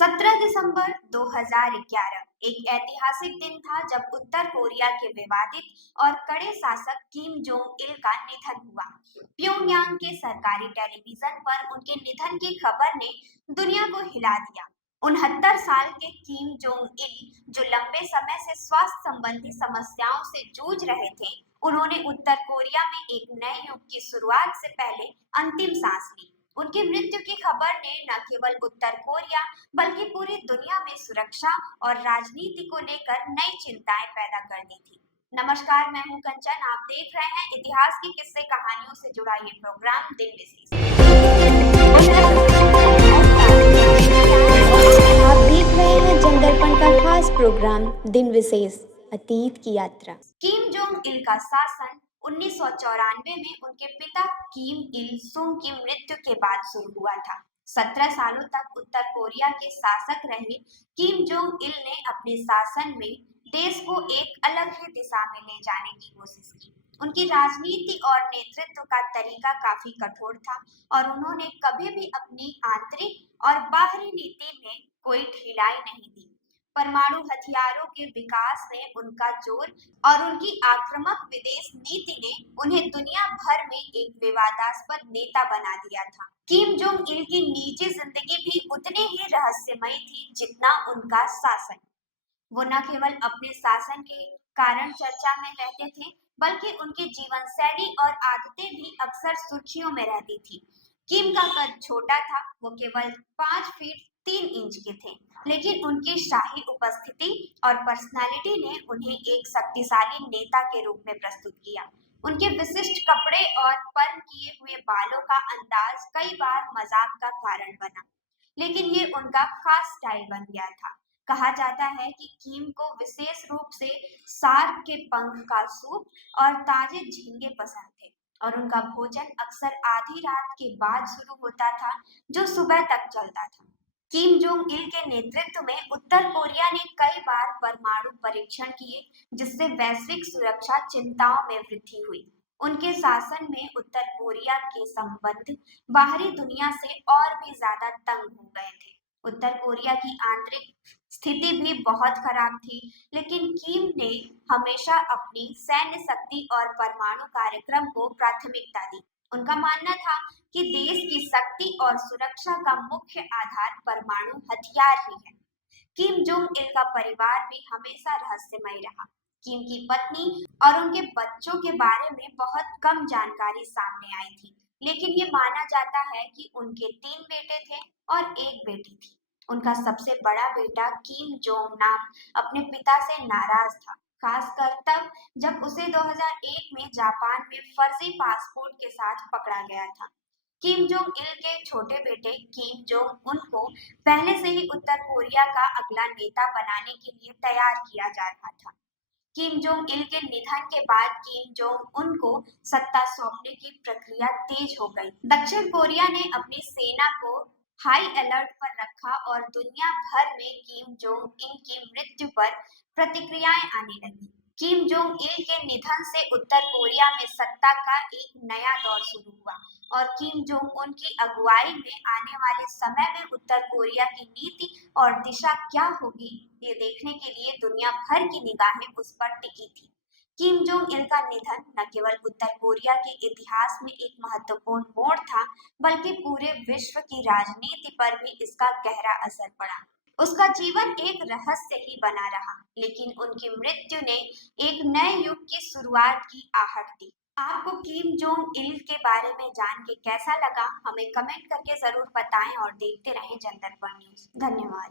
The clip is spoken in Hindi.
17 दिसंबर 2011 एक ऐतिहासिक दिन था जब उत्तर कोरिया के विवादित और कड़े शासक किम जोंग इल का निधन हुआ। प्योंगयांग के सरकारी टेलीविजन पर उनके निधन की खबर ने दुनिया को हिला दिया। 69 साल के किम जोंग इल, जो लंबे समय से स्वास्थ्य संबंधी समस्याओं से जूझ रहे थे, उन्होंने उत्तर कोरिया में एक नए युग की शुरुआत से पहले अंतिम सांस ली। उनकी मृत्यु की खबर ने न केवल उत्तर कोरिया बल्कि पूरी दुनिया में सुरक्षा और राजनीति को लेकर नई चिंताएं पैदा कर दी थी। नमस्कार, मैं हूं कंचन। आप देख रहे हैं इतिहास की किस्से कहानियों से जुड़ा ये प्रोग्राम दिन विशेष। आप देख रहे हैं जनदर्पण का खास प्रोग्राम दिन विशेष, अतीत की यात्रा। किम जोंग इल का शासन 1994 में उनके पिता किम इल सुंग की मृत्यु के बाद शुरू हुआ था। 17 सालों तक उत्तर कोरिया के शासक रहे किम जोंग इल ने अपने शासन में देश को एक अलग ही दिशा में ले जाने की कोशिश की। उनकी राजनीति और नेतृत्व का तरीका काफी कठोर था और उन्होंने कभी भी अपनी आंतरिक और बाहरी नीति में कोई ढिलाई नहीं दी। परमाणु हथियारों के विकास में उनका जोर और उनकी आक्रामक विदेश नीति ने उन्हें दुनिया भर में एक विवादास्पद नेता बना दिया था। किम जोंग इल की निजी जिंदगी भी उतनी ही रहस्यमयी थी जितना उनका शासन। वो न केवल अपने शासन के कारण चर्चा में रहते थे, बल्कि उनकी जीवन शैली और आदतें भी अक्सर सुर्खियों में रहती थी। किम का कद छोटा था, वो केवल 5 फीट 3 इंच के थे, लेकिन उनकी शाही उपस्थिति और पर्सनालिटी ने उन्हें एक शक्तिशाली नेता के रूप में प्रस्तुत किया। उनके विशिष्ट कपड़े और पर्म किए हुए बालों का अंदाज कई बार मजाक का कारण बना, लेकिन ये उनका खास स्टाइल बन गया था। कहा जाता है कि किम को विशेष रूप से शार्क के पंख का सूप और ताजे झींगे पसंद थे और उनका भोजन अक्सर आधी रात के बाद शुरू होता था, जो सुबह तक चलता था। किम जोंग इल के नेतृत्व में उत्तर कोरिया ने कई बार परमाणु परीक्षण किए, जिससे वैश्विक सुरक्षा चिंताओं में वृद्धि हुई। उनके शासन में उत्तर कोरिया के संबंध बाहरी दुनिया से और भी ज्यादा तंग हो गए थे। उत्तर कोरिया की आंतरिक स्थिति भी बहुत खराब थी, लेकिन किम ने हमेशा अपनी सैन्य शक्ति और परमाणु कार्यक्रम को प्राथमिकता दी। उनका मानना था कि देश की शक्ति और सुरक्षा का मुख्य आधार परमाणु हथियार ही है। किम जोंग इल का परिवार भी हमेशा रहस्यमय रहा। किम की पत्नी और उनके बच्चों के बारे में बहुत कम जानकारी सामने आई थी, लेकिन ये माना जाता है कि उनके 3 बेटे थे और 1 बेटी थी। उनका सबसे बड़ा बेटा किम जोंग नाम अपने पिता से नाराज था, खासकर तब जब उसे 2001 में जापान में फर्जी पासपोर्ट के साथ पकड़ा गया था। किम जोंग इल के छोटे बेटे किम जोंग उन को पहले से ही उत्तर कोरिया का अगला नेता बनाने के लिए तैयार किया जा रहा था। किम जोंग इल के निधन के बाद किम जोंग उन को सत्ता सौंपने की प्रक्रिया तेज हो गई। दक्षिण कोरिया ने अपनी सेना को हाई अलर्ट पर रखा और दुनिया भर में किम जोंग इन की मृत्यु पर प्रतिक्रियाएं आने लगी। किम जोंग इल के निधन से उत्तर कोरिया में सत्ता का एक नया दौर शुरू हुआ और किम जोंग उन की अगुवाई में आने वाले समय में उत्तर कोरिया की नीति और दिशा क्या होगी, ये देखने के लिए दुनिया भर की निगाहें उस पर टिकी थी। किम जोंग इल का निधन न केवल उत्तर कोरिया के इतिहास में एक महत्वपूर्ण मोड़ था, बल्कि पूरे विश्व की राजनीति पर भी इसका गहरा असर पड़ा। उसका जीवन एक रहस्य ही बना रहा, लेकिन उनकी मृत्यु ने एक नए युग की शुरुआत की आहट दी। आपको किम जोंग इल के बारे में जान के कैसा लगा, हमें कमेंट करके जरूर बताएं और देखते रहें जनदर्पण न्यूज। धन्यवाद।